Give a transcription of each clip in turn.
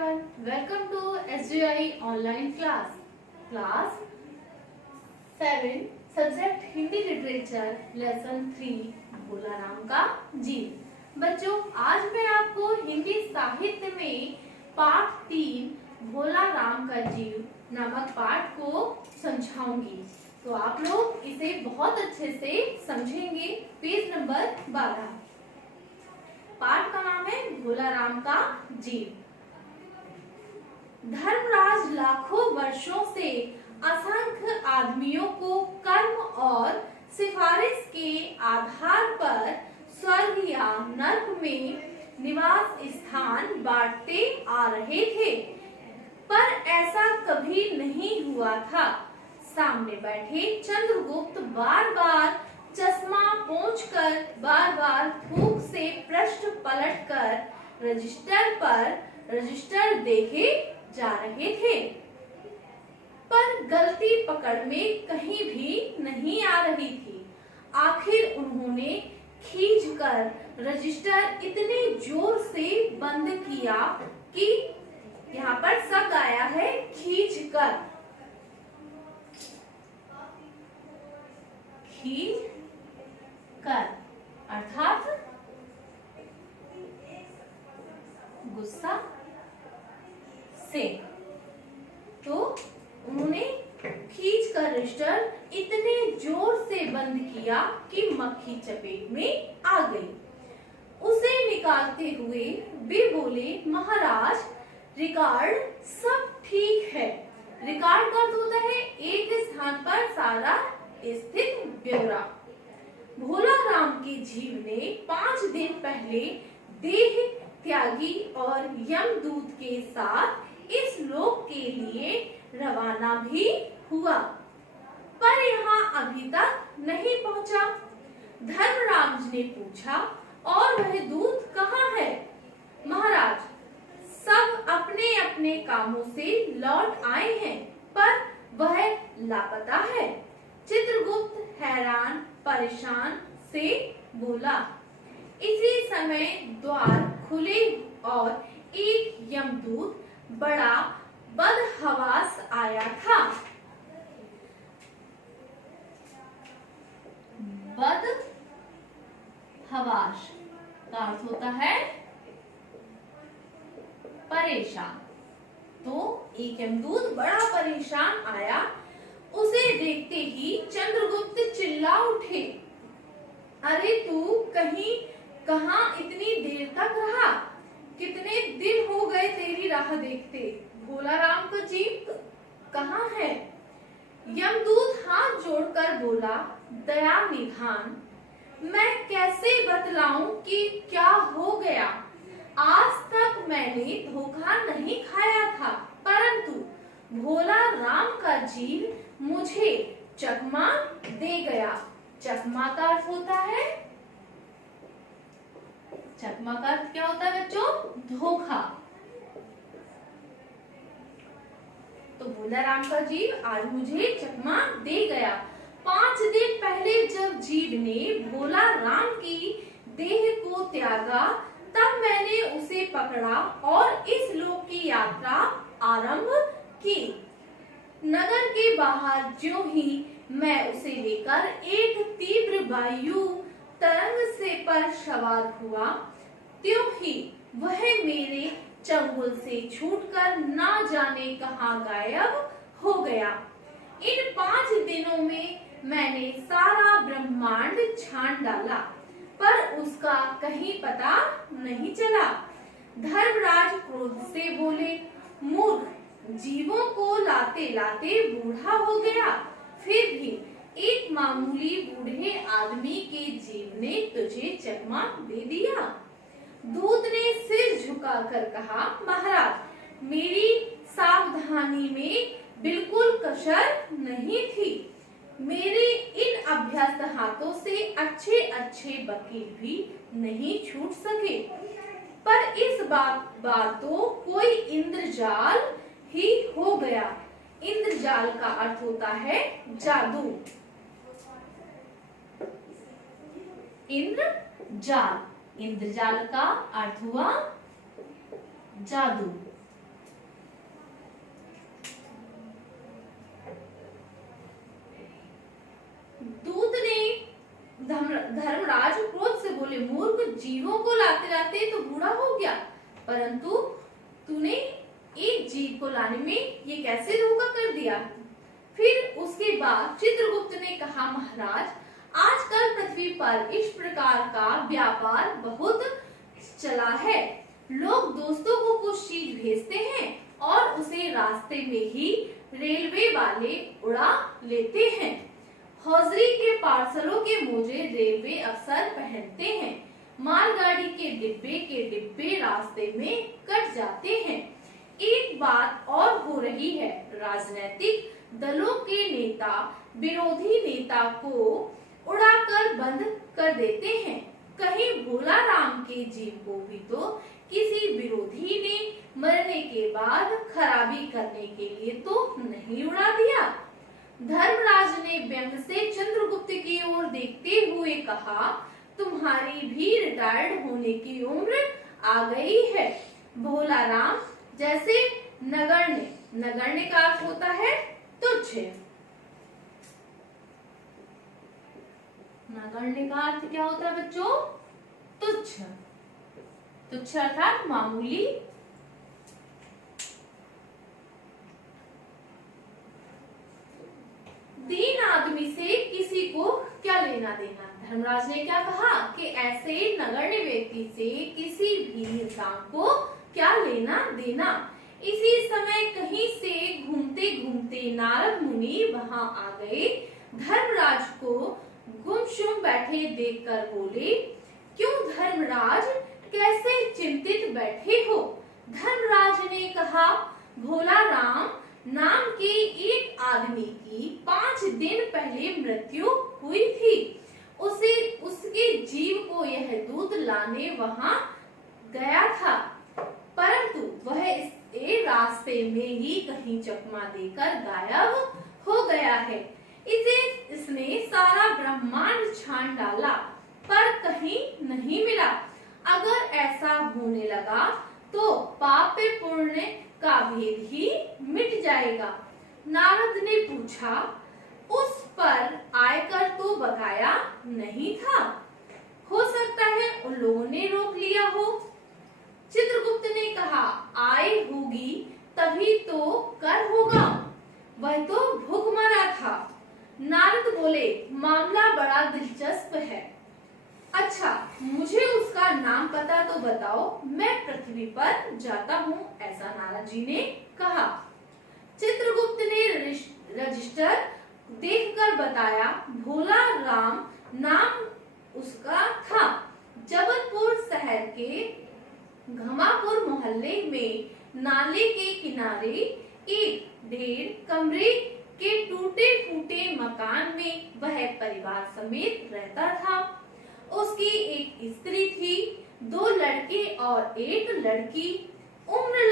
everyone. Welcome to SGI online class. Class 7 Subject Hindi Literature Lesson 3 भोला राम का जीव। बच्चों, आज मैं आपको हिंदी साहित्य में पाठ 3 भोला राम का जीव नामक पाठ को समझाऊंगी। तो आप लोग इसे बहुत अच्छे से समझेंगे। Page number 12। पाठ का नाम है भोला राम का जीव। धर्मराज लाखों वर्षों से असंख्य आदमियों को कर्म और सिफारिश के आधार पर स्वर्ग या नरक में निवास स्थान बांटते आ रहे थे, पर ऐसा कभी नहीं हुआ था। सामने बैठे चंद्रगुप्त बार बार चश्मा पोंछकर, बार बार थूक से पृष्ठ पलटकर रजिस्टर देखे जा रहे थे, पर गलती पकड़ में कहीं भी नहीं आ रही थी। आखिर उन्होंने खींचकर रजिस्टर इतने जोर से बंद किया कि यहाँ पर शब्द आया है खींचकर। खींचकर अर्थात गुस्सा से। तो उन्होंने खींचकर रजिस्टर इतने जोर से बंद किया कि मक्खी चपेट में आ गई। उसे निकालते हुए वे बोले, महाराज, रिकॉर्ड सब ठीक है। रिकॉर्ड का अर्थ होता है एक स्थान पर सारा स्थित ब्यौरा। भोला राम के जीव ने 5 दिन पहले देह त्यागी और यमदूत के साथ इस लोक के लिए रवाना भी हुआ, पर यहाँ अभी तक नहीं पहुँचा। धर्मराज ने पूछा, और वह दूत कहाँ है? महाराज, सब अपने अपने कामों से लौट आए हैं, पर वह लापता है। चित्रगुप्त हैरान परेशान से बोला। इसी समय द्वार खुले और एक यमदूत बड़ा बदहवास आया था। बदहवास का अर्थ होता है परेशान। तो एक यमदूत बड़ा परेशान आया। उसे देखते ही चंद्रगुप्त चिल्ला उठे, अरे तू कहाँ इतनी देर तक रहा? कितने दिन हो गए तेरी राह देखते। भोला राम का जीव कहाँ है? यमदूत हाथ जोड़कर बोला, दया निधान, मैं कैसे बतलाऊं कि क्या हो गया? आज तक मैंने धोखा नहीं खाया था, परंतु भोला राम का जीव मुझे चकमा दे गया। चकमा का अर्थ होता है, चकमा का अर्थ क्या होता है बच्चों? धोखा। तो भोला राम का जीव आज मुझे चकमा दे गया। 5 दिन पहले जब जीव ने भोला राम की देह को त्यागा, तब मैंने उसे पकड़ा और इस लोक की यात्रा आरंभ की। नगर के बाहर ज्यों ही मैं उसे लेकर एक तीव्र वायु तरंग से पर सवार हुआ, त्यों ही वह मेरे चंगुल से छूटकर ना जाने कहां गायब हो गया। इन 5 दिनों में मैंने सारा ब्रह्मांड छान डाला, पर उसका कहीं पता नहीं चला। धर्मराज क्रोध से बोले, मूर्ख, जीवों को लाते लाते बूढ़ा हो गया, फिर भी एक मामूली बूढ़े आदमी के जीव ने तुझे चकमा दे दिया। दूत ने सिर झुकाकर कहा, महाराज, मेरी सावधानी में बिल्कुल कसर नहीं थी। मेरे इन अभ्यस्त हाथों से अच्छे अच्छे वकील भी नहीं छूट सके, पर इस बात तो कोई इंद्रजाल ही हो गया। इंद्रजाल का अर्थ होता है जादू। इंद्रजाल, इंद्रजाल का अर्थ हुआ जादू। परंतु तूने एक जीव को लाने में ये कैसे धोखा कर दिया। फिर उसके बाद चित्रगुप्त ने कहा, महाराज, आजकल पृथ्वी पर इस प्रकार का व्यापार बहुत चला है। लोग दोस्तों को कुछ चीज भेजते हैं और उसे रास्ते में ही रेलवे वाले उड़ा लेते हैं। हौजरी के पार्सलों के मोजे रेलवे अफसर पहनते हैं। मालगाड़ी के डिब्बे रास्ते में कट जाते हैं। एक बात और हो रही है, राजनीतिक दलों के नेता विरोधी नेता को उड़ाकर बंद कर देते हैं। कहीं भोला राम के जीव को भी तो किसी विरोधी ने मरने के बाद खराबी करने के लिए तो नहीं उड़ा दिया। धर्मराज ने व्यंग से चंद्रगुप्त की ओर देखते हुए कहा, तुम्हारी भी रिटायर्ड होने की उम्र आ गई है। भोला राम जैसे नगण्य का अर्थ होता है तुच्छ। नगण्य का अर्थ क्या होता है बच्चों? तुच्छ। तुच्छ अर्थात मामूली। दीन आदमी से किसी को क्या लेना देना। धर्मराज ने क्या कहा कि ऐसे नगण्य व्यक्ति से किसी भी इंसान को क्या लेना देना। इसी समय कहीं से घूमते घूमते नारद मुनि वहां आ गए। धर्मराज को गुमसुम बैठे देखकर बोले, क्यों धर्मराज, कैसे चिंतित बैठे हो? धर्मराज ने कहा, भोला राम नाम के एक आदमी की 5 दिन पहले मृत्यु हुई थी। उसके जीव को यह दूध लाने वहां गया था, परंतु वह इस रास्ते में ही कहीं चकमा देकर गायब हो गया है। इसने सारा ब्रह्मांड छान डाला पर कहीं नहीं मिला। अगर ऐसा होने लगा तो पाप पुण्य का भेद ही मिट जाएगा। नारद ने पूछा, उस पर आयकर तो बकाया नहीं था, हो सकता है उन लोगों ने रोक लिया हो। चित्रगुप्त ने कहा, आय होगी तभी तो कर होगा, वह तो भूखमरा था। नारद बोले, मामला बड़ा दिलचस्प है। अच्छा, मुझे उसका नाम पता तो बताओ, मैं पृथ्वी पर जाता हूँ, ऐसा नारद जी ने कहा। चित्रगुप्त ने रजिस्टर देखकर बताया, भोला राम नाम उसका था। जबलपुर शहर के घमापुर मोहल्ले में नाले के किनारे एक 1.5 कमरे के टूटे फूटे मकान में वह परिवार समेत रहता था। उसकी एक स्त्री थी, 2 लड़के और एक लड़की। उम्र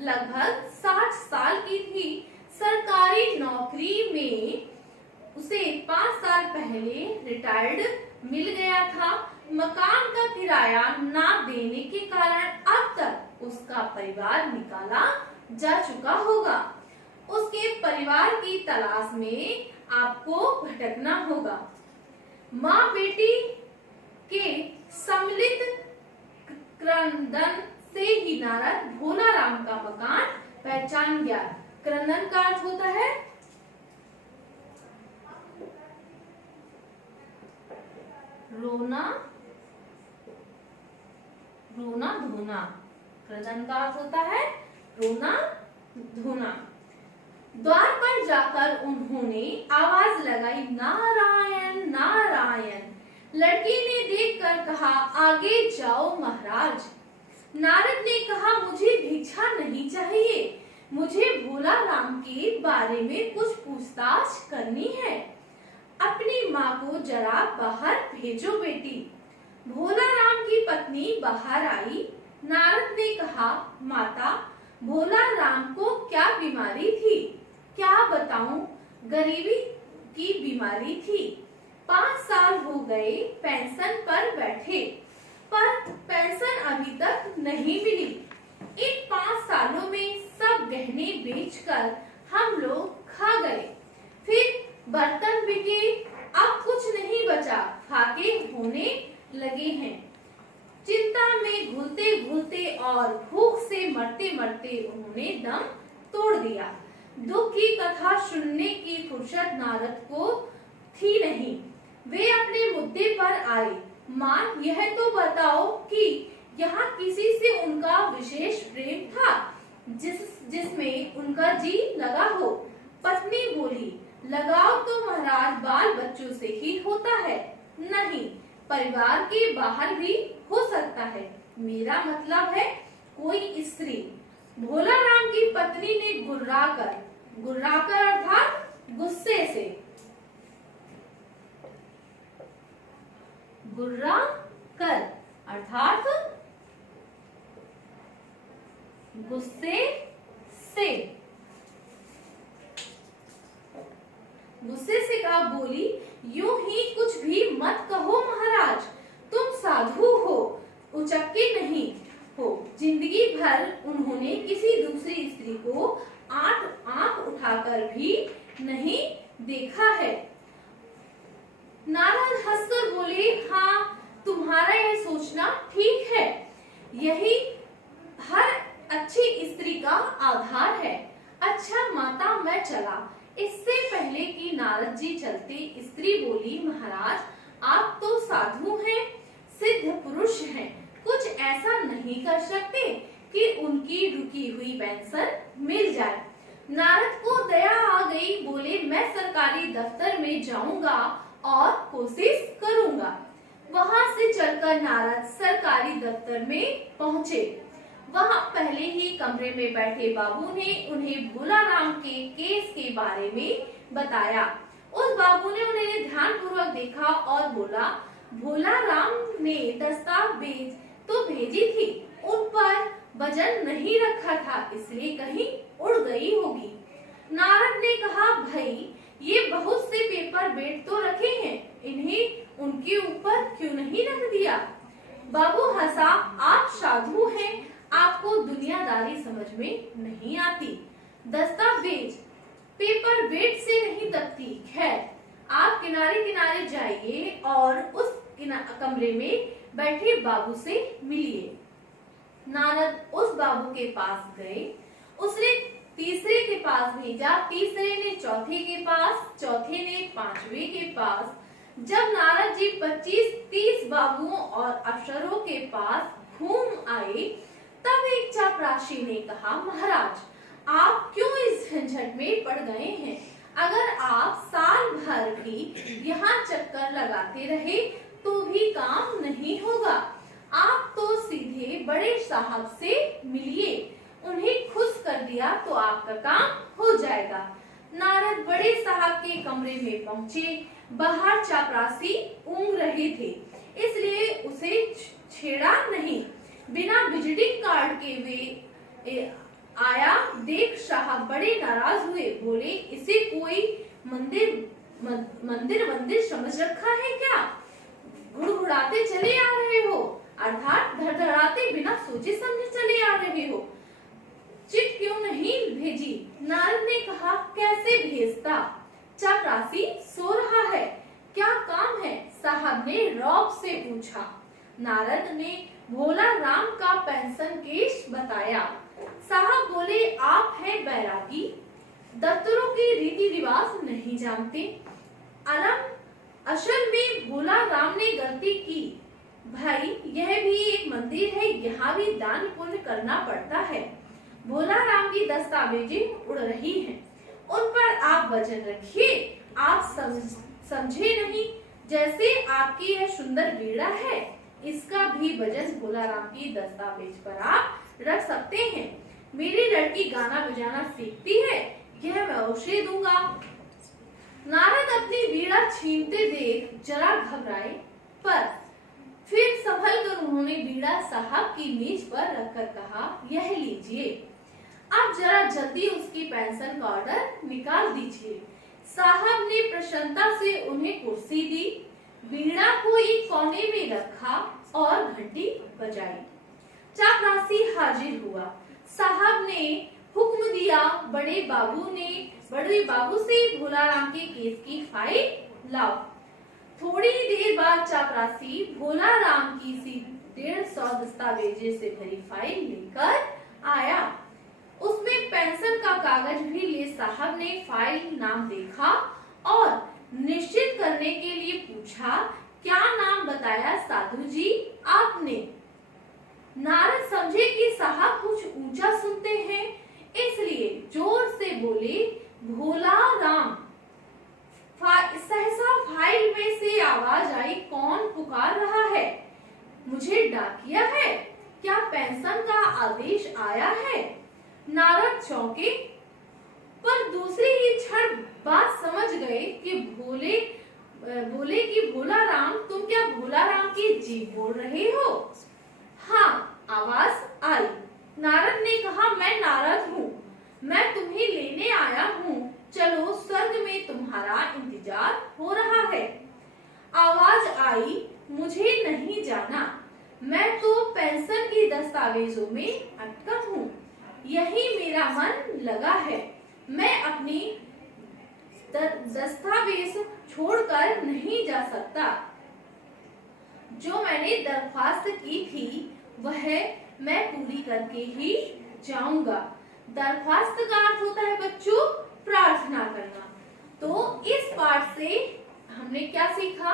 लगभग 60 साल की थी। सरकारी नौकरी में उसे 5 साल पहले रिटायर्ड मिल गया था। मकान का किराया ना देने के कारण अब तक उसका परिवार निकाला जा चुका होगा। उसके परिवार की तलाश में आपको भटकना होगा। माँ बेटी के सम्मिलित क्रंदन से ही नारद भोला राम का मकान पहचान गया। क्रंदन का अर्थ होता है रोना धोना। क्रंदन का अर्थ होता है रोना धोना। द्वार पर जाकर उन्होंने आवाज लगाई, नारायण नारायण। लड़की ने देखकर कहा, आगे जाओ महाराज। नारद ने कहा, मुझे भिक्षा नहीं चाहिए, मुझे भोला राम के बारे में कुछ पूछताछ करनी है। अपनी माँ को जरा बाहर भेजो बेटी। भोला राम की पत्नी बाहर आई। नारद ने कहा, माता, भोला राम को क्या बीमारी थी? क्या बताऊं, गरीबी की बीमारी थी। 5 साल हो गए पेंशन पर बैठे, पर पेंशन अभी तक नहीं मिली। इन 5 सालों में सब गहने बेचकर हम लोग खा गए, फिर बर्तन बिके, अब कुछ नहीं बचा, फाके होने लगे हैं। चिंता में घुलते घुलते और भूख से मरते मरते उन्होंने दम तोड़ दिया। दुख की कथा सुनने की फुर्सत नारद को थी नहीं। वे अपने मुद्दे पर आए। मां, यह तो बताओ कि यहाँ किसी से उनका विशेष प्रेम था जिसमें उनका जी लगा हो। पत्नी बोली, लगाव तो महाराज बाल बच्चों से ही होता है, नहीं परिवार के बाहर भी हो सकता है। मेरा मतलब है कोई स्त्री। भोला राम की पत्नी ने गुर्राकर अर्थात गुस्से से, गुर्रा कर अर्थात गुस्से से कहा, बोली, यूं ही कुछ भी मत कहो महाराज, तुम साधु हो, उचक्के नहीं हो। जिंदगी भर उन्होंने किसी दूसरी स्त्री को आंख उठाकर भी नहीं देखा है। नारद हंसकर बोले, हाँ, तुम्हारा यह सोचना ठीक है। यही हर अच्छी स्त्री का आधार है। अच्छा माता, मैं चला। इससे पहले कि नारद जी चलते, स्त्री बोली, महाराज आप तो साधु हैं, सिद्ध पुरुष हैं, कुछ ऐसा नहीं कर सकते कि उनकी रुकी हुई पेंशन मिल जाए। नारद को दया आ गई। बोले, मैं सरकारी दफ्तर में जाऊंगा और कोशिश करूंगा। वहां से चलकर नारद सरकारी दफ्तर में पहुंचे। वहां पहले ही कमरे में बैठे बाबू ने उन्हें भोला राम के केस के बारे में बताया। उस बाबू ने उन्हें ध्यानपूर्वक देखा और बोला, भोला राम ने दस्तावेज तो भेजी थी, उन पर वजन नहीं रखा था, इसलिए कहीं उड़ गई होगी। नारद ने कहा, भाई ये बहुत से पेपर वेट तो रखे हैं, इन्हें उनके ऊपर क्यों नहीं रख दिया? बाबू हंसा, आप साधु हैं, आपको दुनियादारी समझ में नहीं आती। दस्तावेज पेपर वेट से नहीं दबती। खैर, आप किनारे किनारे जाइए और उस कमरे में बैठे बाबू से मिलिए। नारद उस बाबू के पास गए। उसने तीसरे के पास भेजा, तीसरे ने चौथे के पास, चौथे ने पांचवें के पास। जब नारद जी 25-30 बाबुओं और अफसरों के पास घूम आए, तब एक चापराशी ने कहा, महाराज आप क्यों इस झंझट में पड़ गए हैं? अगर आप साल भर भी यहाँ चक्कर लगाते रहे तो भी काम नहीं होगा। आप तो सीधे बड़े साहब से मिलिए, उन्हें खुश कर दिया तो आपका काम हो जाएगा। नारद बड़े साहब के कमरे में पहुँचे। बाहर चापरासी ऊँघ रहे थे, इसलिए उसे छेड़ा नहीं। बिना विजिटिंग कार्ड के वे आया देख साहब बड़े नाराज हुए। बोले, इसे कोई मंदिर समझ रखा है क्या? गुड़गुड़ाते चले आ रहे हो, अर्थात धड़धड़ाते बिना सोचे समझे चले आ रहे हो। चिट क्यों नहीं भेजी? नारद ने कहा, कैसे भेजता? चापरासी सो रहा है, क्या काम है? साहब ने रौब से पूछा। नारद ने भोला राम का पेंशन केस बताया। साहब बोले, आप हैं बैरागी, दफ्तरों के रीति रिवाज नहीं जानते। असल में भोला राम ने गलती की। भाई, यह भी एक मंदिर है, यहाँ भी दान पुण्य करना पड़ता है। भोला राम की दस्तावेजें उड़ रही हैं, उन पर आप वजन रखिए। आप समझे नहीं, जैसे आपकी यह सुंदर वीणा है, इसका भी वजन भोला राम की दस्तावेज पर आप रख सकते हैं। मेरी लड़की गाना बजाना सीखती है, यह मैं उसे दूंगा। नारद अपनी वीणा छीनते देख जरा घबराए, पर फिर संभल कर उन्होंने वीणा साहब की मेज पर रखकर कहा, यह लीजिए, आप जरा जल्दी उसकी पेंशन का ऑर्डर निकाल दीजिए। साहब ने प्रसन्नता से उन्हें कुर्सी दी, वीणा को एक कोने में रखा और घंटी बजाई। चापरासी हाजिर हुआ। साहब ने हुक्म दिया, बड़े बाबू से भोला राम के केस की फाइल लाओ। थोड़ी देर बाद चापरासी भोला राम की 150 दस्तावेजे से भरी फाइल लेकर नाम देखा और निश्चित करने के लिए पूछा, क्या नाम बताया साधु जी आपने? नारद समझे कि साहब कुछ ऊंचा सुनते हैं, इसलिए जोर से बोले, भोला राम। सहसा फाइल में से आवाज आई, कौन पुकार रहा है? मुझे डाकिया है, क्या पेंशन का आदेश आया है? नारद चौंके, पर दूसरी ही क्षण बात समझ गए कि बोले कि भोला राम, तुम क्या भोला राम की जीभ बोल रहे हो? हाँ, आवाज आई। नारद ने कहा, मैं नारद हूँ, मैं तुम्हें लेने आया हूँ, चलो स्वर्ग में तुम्हारा इंतजार हो रहा है। आवाज आई, मुझे नहीं जाना, मैं तो पेंशन की दस्तावेजों में अटका हूँ, यही मेरा मन लगा है, मैं अपनी दस्तावेज छोड़कर नहीं जा सकता। जो मैंने दरख्वास्त की थी वह मैं पूरी करके ही जाऊंगा। दरख्वास्त का अर्थ होता है बच्चों प्रार्थना करना। तो इस पाठ से हमने क्या सीखा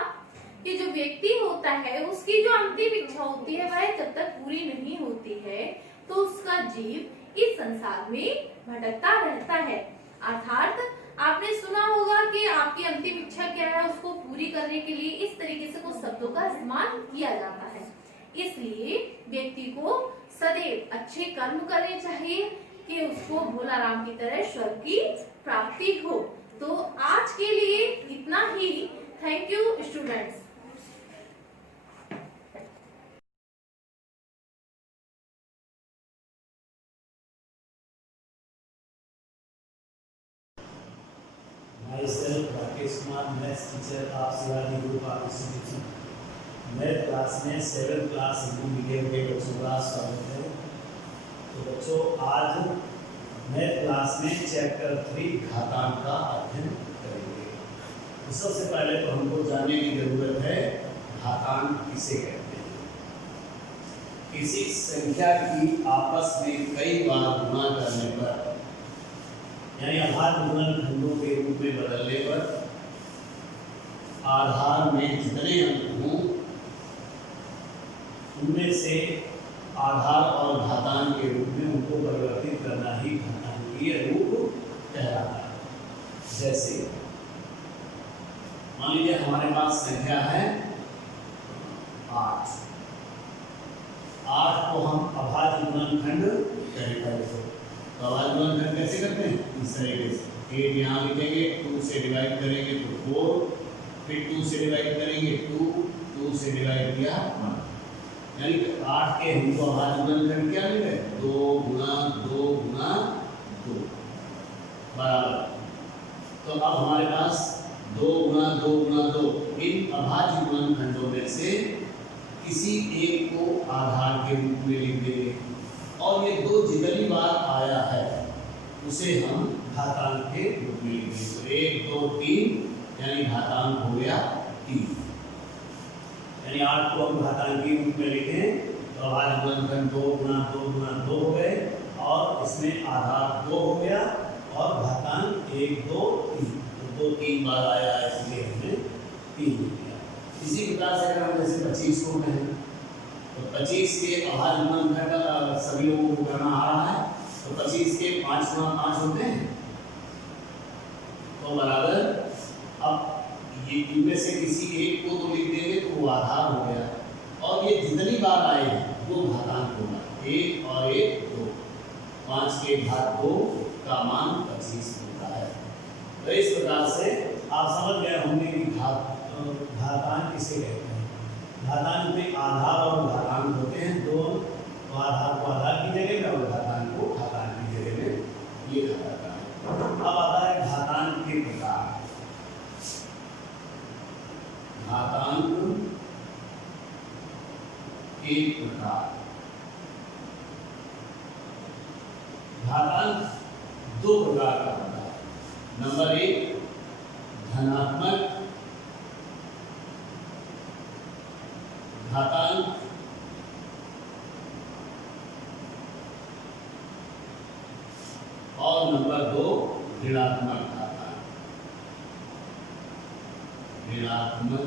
कि जो व्यक्ति होता है उसकी जो अंतिम इच्छा होती है वह जब तक पूरी नहीं होती है तो उसका जीव इस संसार में भटकता रहता है। अर्थात आपने सुना होगा कि आपकी अंतिम इच्छा क्या है, उसको पूरी करने के लिए इस तरीके से कुछ शब्दों का इस्तेमाल किया जाता है। इसलिए व्यक्ति को सदैव अच्छे कर्म करने चाहिए कि उसको भोला राम की तरह स्वर्ग की प्राप्ति हो। तो आज के लिए इतना ही। Thank you students. Myself, Rakesh Kumar, maths teacher of Shivani Group of Institution. Math class में 7th क्लास हिंदी मीडियम के बच्चों का स्वागत है। तो बच्चों आज मैथ क्लास में चैप्टर 3 घातांक का अध्ययन करेंगे। तो सबसे पहले तो हमको जानने की जरूरत है घातांक किसे कहते हैं। किसी संख्या की आपस में कई बार गुणा करने पर यानी अभाज्य गुणनखंडों के रूप में बदलने पर आधार में जितने अंक हों उनमें से आधार और घातांक के रूप में उनको परिवर्तित करना ही घातांकीय रूप कहलाता है। जैसे मान लीजिए हमारे पास संख्या है 8 को हम अभाज्य गुणनखंड कहेंगे। तो अभाज्य गुणनखंड कैसे करते हैं? इस तरीके से 8 यहाँ लिखेंगे, 2 से डिवाइड करेंगे तो 4, फिर 2 से डिवाइड करेंगे 2 से डिवाइड किया 1, यानी 8 के हमको अभाज्य गुणनखंड क्या मिल गए? 2 गुना 2 गुना 2 बराबर। तो अब हमारे पास 2 गुना 2 गुना 2 इन अभाज्य गुणनखंडों में से किसी एक को आधार के रूप में लिख देंगे और ये 2 जितनी बार आया है उसे हम घातांक के रूप में लिख देंगे। 1 2 3 यानी घातांक हो गया 3, यानी 8 को हम घातांक के रूप में लिखें तो अभाज्य गुणनखंड 2 गुना 2 गुना 2 हो गए और इसमें आधार 2 हो गया और घातांक 1 2 3, तो 2 3 बार आया इसलिए हमने 3 लिख दिया। इसी प्रकार से अगर हम जैसे 25 को कहें तो 25 के अभाज्य गुणनखंड सभी लोगों को करना आ रहा है तो 25 के 5 गुना 5 होते हैं तो बराबर। अब ये इनमें से किसी एक को तो लिख देंगे तो वो आधार हो गया और ये जितनी बार आए वो घातांक होगा। 1 और 1 2, 5 के घात 2 का मान 25 होता है। तो इस प्रकार से आप समझ गए होंगे कि घातांक किसे कहते हैं। घातांक में आधार और घातांक होते हैं दो, तो आधार को आधार की जगह में और घातांक को घातांक की जगह में लिखा जाता है। अब आता है घातांक के प्रकार। घातांक के प्रकार। घातांक 2 प्रकार का होता है। नंबर 1 धनात्मक घातांक, और नंबर 2 ऋणात्मक घातांक। ऋणात्मक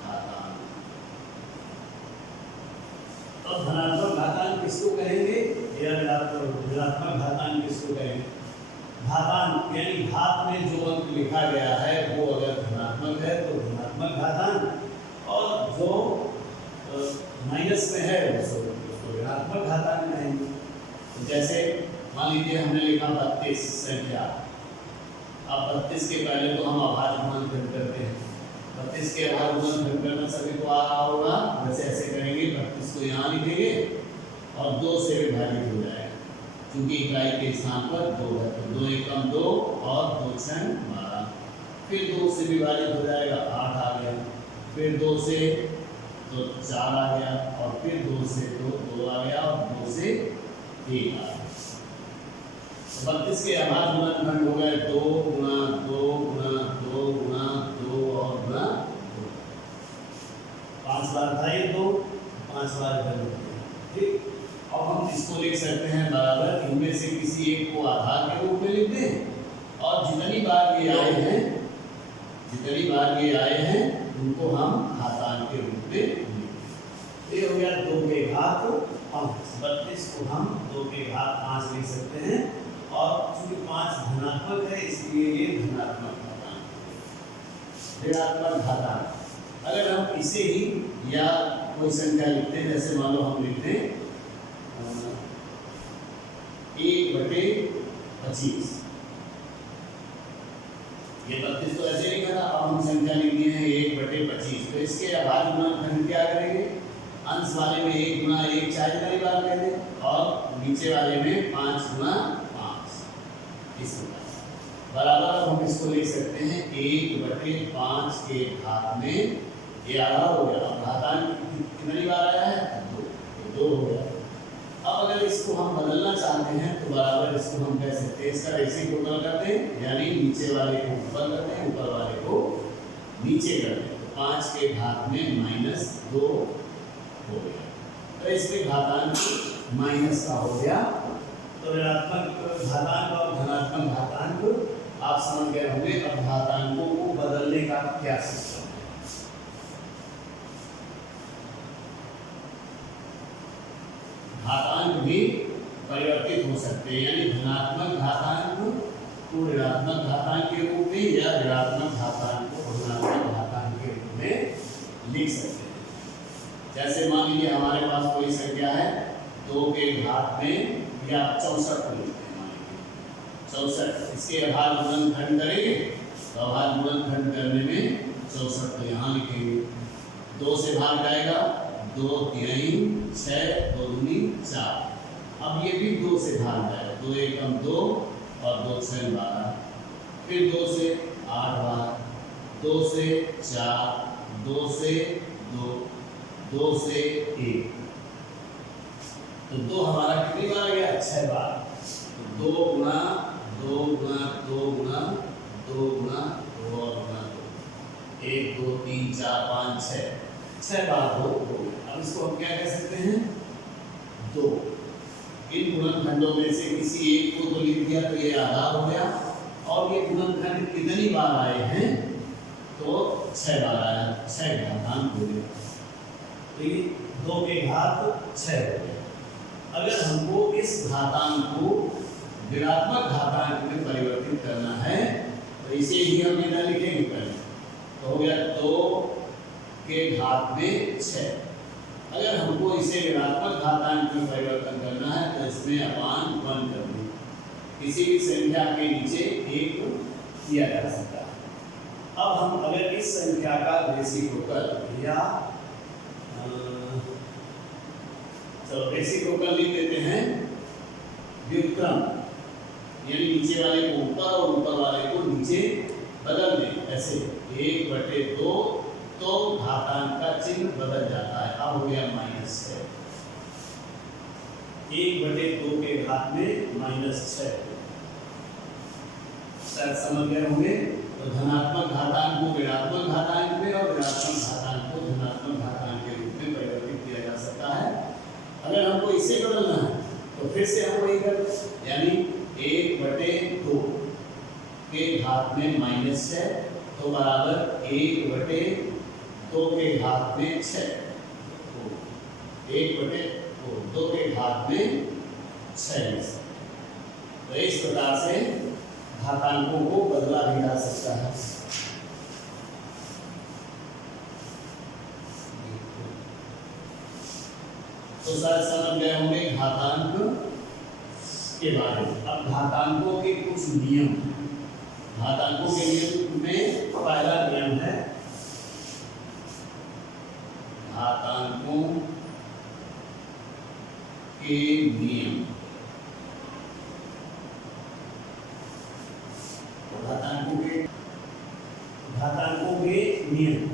घातांक। अब धनात्मक घातांक किसको कहेंगे या ऋणात्मक घातांक किसको कहेंगे? घातांक यानी घात में जो अंक लिखा गया है वो अगर धनात्मक है तो धनात्मक घातांक, और जो माइनस में है उसको ऋणात्मक घातांक कहेंगे। तो जैसे मान लीजिए हमने लिखा 32 संख्या। अब 32 के पहले तो हम अभाज्य गुणनखंड करते हैं। 32 के अभाज्य गुणनखंड करना सभी को आ रहा होगा। वैसे ऐसे करेंगे, 32 को यहाँ लिखेंगे और 2 से विभाजित हो जाएगा, क्योंकि इकाई के स्थान पर 2 है तो 2 एकम 2 और 2 छह 12। फिर 2 से विभाजित हो जाएगा, 8 आ गया। फिर 2 से तो 4 आ गया, और फिर 2 से 2 आ गया, और 2 से 1 आ गया। 32 के अभाज्य गुणनखंड हो गए 2 गुणा 2 गुणा 2 गुणा 2 और गुणा 2। 5 बार था ये 2, 5 बार इधर। ठीक, अब हम इसको लिख सकते हैं बराबर इनमें से किसी एक को आधार के रूप में लिख दें, और जितनी बार ये आए हैं उनको हम घातांक के रूप में लिखें। ये हो गया 2 के घात 5। 32 को हम 2 के घात 5 लिख सकते हैं, और चूंकि 5 धनात्मक है इसलिए ये धनात्मक घातांक। ऋणात्मक घातांक अगर हम इसे ही या कोई संख्या लिखते हैं, जैसे मान लो हम लिखते हैं 1/25। ये 32 तो ऐसे लिखा था, अब हम संख्या लिख दिए हैं 1/25। तो इसके अभाज्य गुणनखंड क्या करेंगे? अंश वाले में 1 गुणा 1 चाहे वाली बात कह दें, और नीचे वाले में 5 गुणा 5 इस प्रकार बराबर। हम इसको लिख सकते हैं 1/5 के घात में ये आधा हो गया। अब घातांक कितनी बार आया है? 2 हो गया। अब अगर इसको हम बदलना चाहते हैं तो बराबर इसको हम कह सकते हैं, इसका रेसिप्रोकल कर दें, यानी नीचे वाले को ऊपर कर दें, ऊपर वाले को नीचे कर दें। तो 5 के घात में -2 हो गया, तो इसके घातांक माइनस का हो गया। तो ऋणात्मक घातांक और धनात्मक घातांक आप समझ गए होंगे। अब घातांकों को बदलने का क्या सिस्टम है? घातांक भी परिवर्तित हो सकते हैं, यानी धनात्मक घातांक को ऋणात्मक घातांक के रूप में या ऋणात्मक घातांक को धनात्मक घातांक के रूप में लिख सकते हैं। जैसे मान लीजिए हमारे पास कोई संख्या है 2 के घात में या 64 को लिखते हैं, मान लीजिए 64। इसके अभाज्य गुणनखंड करेंगे तो अभाज्य गुणनखंड करने में 64 को यहाँ लिखेंगे। 2 से भाग जाएगा, 2 3 6 2 दूनी 4। अब ये भी 2 से भाग जाएगा, 2 एकम 2 और 2 छह 12। फिर 2 से 8 बार, 2 से 4, 2 से 2, 2 से 1। तो 2 हमारा कितनी बार आ गया? 6 बार। तो 2 गुणा 2 गुणा 2 गुणा 2 गुणा 2 और गुणा 2, 1 2 3 4 5 6 बार हो। अब इसको हम क्या कह सकते हैं? 2। इन गुणनखंडों में से किसी एक को तो लिख दिया तो ये आधा हो गया, और ये गुणनखंड कितनी बार आए हैं? तो 6 बार आया, 6 घातांक हो गया। तो ये 2 के घात 6 हो गया। अगर हमको इस घातांक को ऋणात्मक घातांक में परिवर्तित करना है तो इसे ही हम इधर लिखेंगे पहले। तो हो गया 2 के घात में 6। अगर हमको इसे ऋणात्मक घातांक में परिवर्तन करना है तो इसमें अपान 1 कर दें। किसी भी संख्या के नीचे 1 किया जा सकता है। अब हम अगर इस संख्या का रेसिप्रोकल या रेसिप्रोकल लिख देते हैं व्युत्क्रम, यानी नीचे वाले को ऊपर और ऊपर वाले को नीचे बदल दें। ऐसे 1/2 तो घातांक का चिन्ह बदल जाता है। अब हो गया -6। 1/2 के घात में -6। शायद समझ गए होंगे। तो धनात्मक घातांक को ऋणात्मक घातांक में और ऋणात्मक घातांक को धनात्मक घातांक के रूप में परिवर्तित किया जा सकता है। अगर हमको इसे बदलना है तो फिर से हम वही करें, यानी 1/2 के घात में -6 तो बराबर 1/2 के घात में 6, 1/2 के घात में 6। तो इस प्रकार से घातांकों को बदला भी जा सकता है। तो सर समझ गए होंगे घातांक के बारे में। अब घातांकों के कुछ नियम, घातांकों के नियम में पहला नियम है घातांकों के नियम।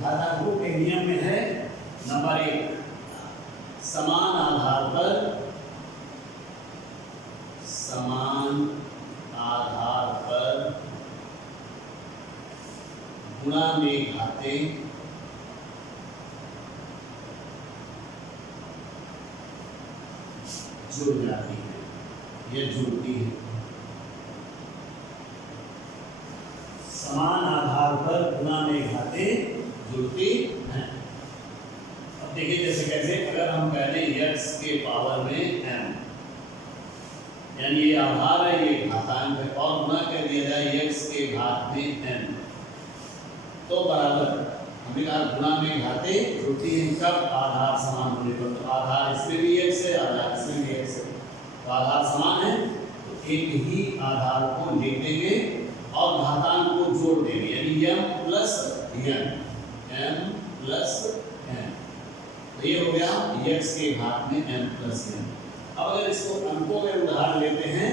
घातांकों के नियम में है नंबर 1, समान आधार पर गुणा में घातें जुड़ जाती है या जुड़ती है। समान आधार पर गुणा में घातें जुड़ती हैं। अब देखिए जैसे कैसे, अगर हम कह दें x के पावर में m, यानी ये आधार है, ये घातांक है, और गुणा कर दिया जाए x के घात में m, तो बराबर हमने कहा गुणा में घातें जुड़ती हैं कब? आधार समान होने पर। तो आधार इसमें भी x है, आधार इसमें भी x है, तो आधार समान है, तो एक ही आधार को ले लेंगे और घातांक को जोड़ देंगे, यानी m प्लस n, तो ये हो गया x के घात में m प्लस n। अब अगर इसको अंकों में उदाहरण लेते हैं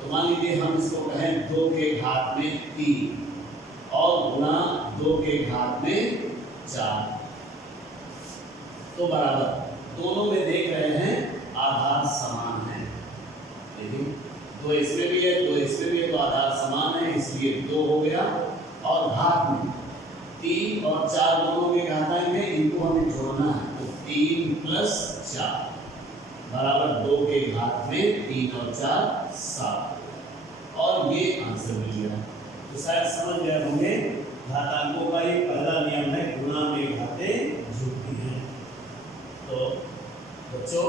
तो मान लीजिए हम इसको कहें 2 के घात में 3 और गुणा 2 के घात में 4, तो बराबर दोनों में देख रहे हैं आधार समान है। देखिए 2 इसमें भी है, 2 इसमें भी है, तो आधार समान है, इसलिए 2 हो गया। और घात में 3 और 4 दोनों में घातांक है, इनको हमें जोड़ना है, तो 3 प्लस 4 बराबर 2 के घात में 3 और 4 7, और ये आंसर मिल गया। तो शायद समझ गए होंगे घातांकों का ये पहला नियम है, गुणा में घातें जुड़ती हैं। तो बच्चों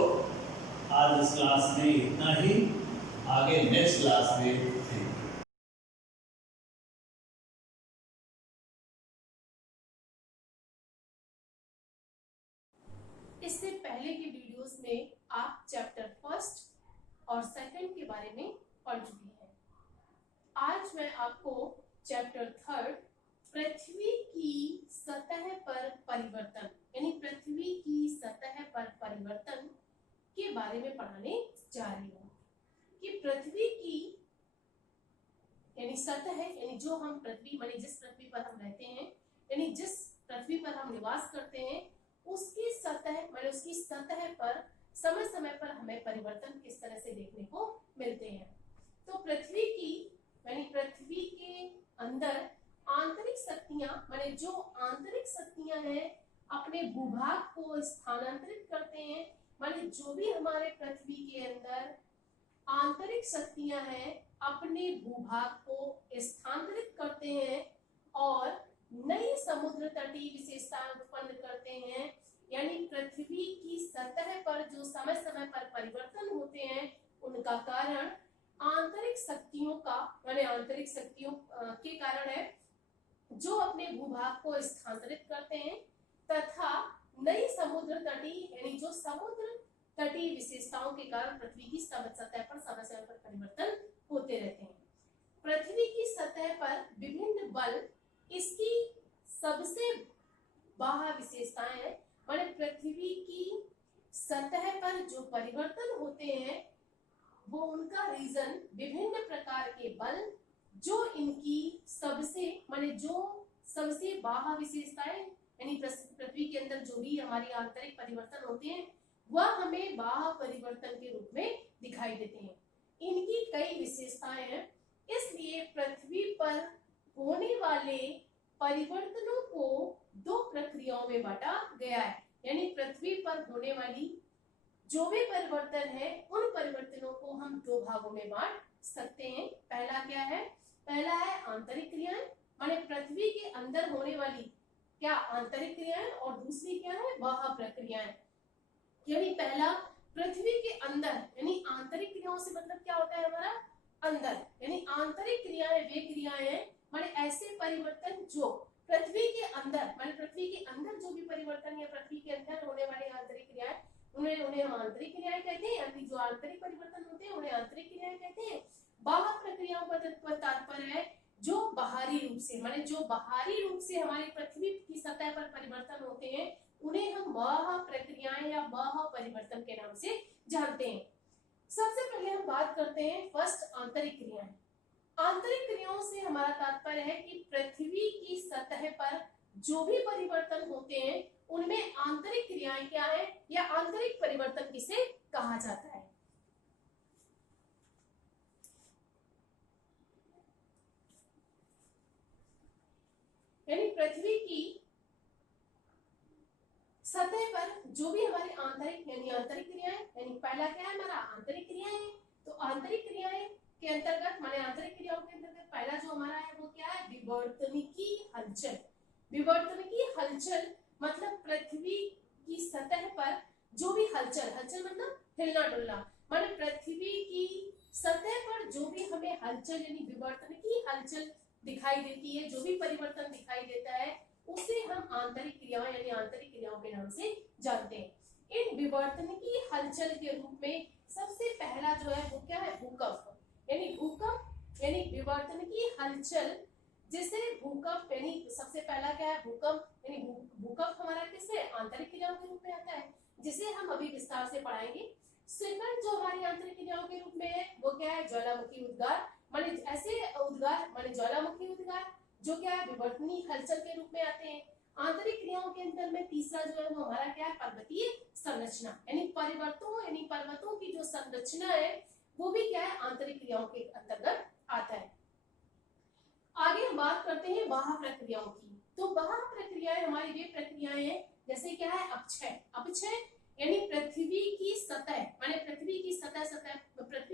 आज इस क्लास में इतना ही, आगे नेक्स्ट क्लास में देखेंगे। इससे पहले की वीडियोस में आप चैप्टर 1 और 2 के बारे में पढ़ चुके हैं। आज मैं आपको चैप्टर 3 पृथ्वी की सतह पर परिवर्तन, यानी पृथ्वी की सतह पर परिवर्तन के बारे में पढ़ाने जा रही हूँ। कि पृथ्वी की यानी सतह, यानी जो हम पृथ्वी माने जिस पृथ्वी पर हम रहते हैं, यानी जिस पृथ्वी पर हम निवास करते हैं, उसकी सतह माने उसकी सतह पर समय समय पर हमें परिवर्तन किस तरह से देखने को मिलते हैं। तो पृथ्वी की यानी पृथ्वी के अंदर आंतरिक शक्तियां माने जो आंतरिक शक्तियां हैं अपने भूभाग को स्थानांतरित करते हैं। माने जो भी हमारे पृथ्वी के अंदर आंतरिक शक्तियां हैं अपने भूभाग को स्थानांतरित करते हैं और नई समुद्र तटीय विशेषताएं उत्पन्न करते हैं। यानी पृथ्वी की सतह पर जो समय समय पर परिवर्तन होते हैं उनका कारण आंतरिक शक्तियों का माने आंतरिक शक्तियों के कारण है जो अपने भूभाग को स्थानांतरित करते हैं, तथा नई समुद्र तटीय यानी जो समुद्र तटीय विशेषताओं के कारण पृथ्वी की सतह पर समय समय पर परिवर्तन होते रहते हैं। पृथ्वी की सतह पर विभिन्न बल इसकी सबसे बाह्य विशेषताएं हैं। माने पृथ्वी की सतह पर जो परिवर्तन होते हैं वो उनका रीजन विभिन्न प्रकार के बल जो इनकी सबसे माने जो सबसे बाह्य विशेषताएं यानी पृथ्वी के अंदर जो भी हमारी आंतरिक परिवर्तन होते हैं वह हमें बाह्य परिवर्तन के रूप में दिखाई देते हैं। इनकी कई विशेषताएं हैं, इसलिए पृथ्वी पर होने वाले परिवर्तनों को 2 प्रक्रियाओं में बांटा गया है। यानी पृथ्वी पर होने वाली जो भी परिवर्तन है उन परिवर्तनों को हम 2 भागों में बांट सकते हैं। पहला क्या है? पहला है आंतरिक क्रियाएं माने पृथ्वी के अंदर होने वाली क्या आंतरिक क्रियाएं और दूसरी क्या है बाह्य प्रक्रियाएं। यानी पहला पृथ्वी के अंदर यानी आंतरिक क्रियाओं से मतलब क्या होता है हमारा अंदर, यानी आंतरिक क्रियाएं वे क्रियाएं हैं माने ऐसे परिवर्तन जो पृथ्वी के अंदर माने पृथ्वी के अंदर जो भी परिवर्तन या पृथ्वी के अंदर होने वाली आंतरिक क्रियाएं उन्हें हम आंतरिक क्रियाएं कहते हैं, यानी जो आंतरिक परिवर्तन होते हैं उन्हें आंतरिक क्रियाएं कहते हैं। बाह्य प्रक्रियाओं का तात्पर्य है जो बाहरी रूप से माने जो बाहरी रूप से हमारी पृथ्वी की सतह पर परिवर्तन होते हैं उन्हें हम बाह्य प्रक्रियाएं या बाह्य परिवर्तन के नाम से जानते हैं। सबसे पहले हम बात करते हैं फर्स्ट आंतरिक क्रियाएं। आंतरिक क्रियाओं से हमारा तात्पर्य है कि पृथ्वी की सतह पर जो भी परिवर्तन होते हैं उनमें आंतरिक क्रियाएं क्या है या आंतरिक परिवर्तन किसे कहा जाता है। यानी पृथ्वी की सतह पर जो भी हमारी आंतरिक क्रियाएं यानी पहला क्या है हमारा आंतरिक क्रियाएं। तो आंतरिक क्रियाएं के अंतर्गत माने आंतरिक क्रियाओं के अंतर्गत पहला जो हमारा है वो क्या है विवर्तनिकी हलचल। विवर्तनिकी हलचल मतलब पृथ्वी की सतह पर जो भी हलचल मतलब हिलना डुलना माने पृथ्वी की सतह पर जो भी हमें हलचल यानी विवर्तनिकी हलचल दिखाई देती है, जो भी परिवर्तन दिखाई देता है उसे हम आंतरिक क्रियाएं यानी आंतरिक क्रियाओं के नाम से जानते हैं। इन विवर्तनिकी हलचल के रूप में सबसे पहला जो है वो क्या है भूकंप। यानी भूकंप यानी विवर्तनिकी हलचल जिसे भूकंप यानी सबसे पहला क्या है भूकंप। यानी भूकंप हमारा किससे आंतरिक क्रियाओं के रूप में आता है जिसे हम अभी विस्तार से पढ़ाएंगे। सेकंड जो हमारी आंतरिक क्रियाओं के रूप में है वो क्या है ज्वालामुखी उद्गार माने ऐसे उद्गार माने ज्वालामुखी उद्गार जो क्या है विवर्तनीय हलचल के रूप में आते हैं। आंतरिक क्रियाओं के अंदर में तीसरा जो है वो हमारा क्या है पर्वतीय संरचना यानी पर्वतों की जो संरचना है वो भी क्या है आंतरिक क्रियाओं के अंतर्गत आता है। आगे हम बात करते हैं बाह्य प्रक्रियाओं की। तो बाह्य प्रक्रियाएं हमारी वे प्रक्रियाएं हैं जैसे क्या है अपक्षय यानी पृथ्वी की सतह माने पृथ्वी